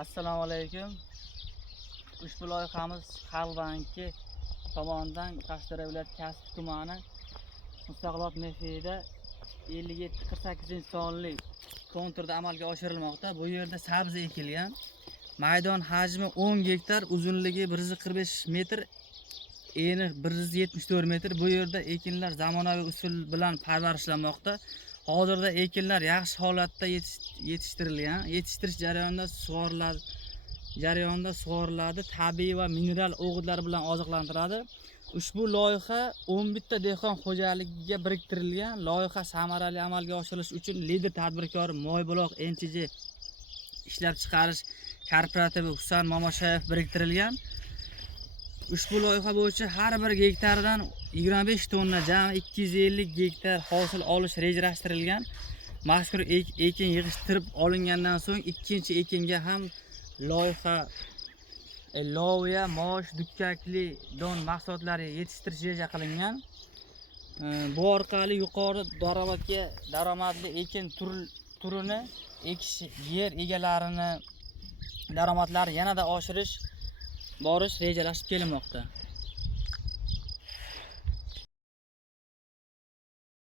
Assalomu alaykum. Ushbu loyihamiz Xalq banki tomonidan Qashqadaryo viloyati Kasbi tumani Mustaqilot mehida 57-48 konturda amalga oshirilmoqda. Bu yerda sabzi ekilgan. Maydon hajmi 10 gektar, uzunligi 145 metr, eni 174 metr. Bu yerda ekinlar zamonaviy usul bilan parvarishlanmoqda. Hozirda ekinlar yaxshi holatda yetishtirilgan. Yetishtirish jarayonida sug'oriladi, tabiiy va mineral o'g'itlar bilan oziqlantiradi. Ushbu loyiha 11 ta dehqon xo'jaligiga biriktirilgan. Loyiha samarali amalga oshirilishi uchun lider tadbirkori Moybuloq NTJ ishlab chiqarish kooperativi Husan Momoshayev biriktirilgan. Ushbu loyiha bo'yicha har bir gektaridan 25 tonna, jami 250 gektar hosil olish rejalashtirilgan. Mazkur ekin yig'ishtirib olingandan so'ng ikkinchi ekinga ham loyiha loviya, mosh, dukkakli don mahsulotlari yetishtirish reja qilingan. Bu orqali yuqori daromadli ekin turini ekish yer egalarini daromadlarini yanada oshirish rejalashib kelinmoqda.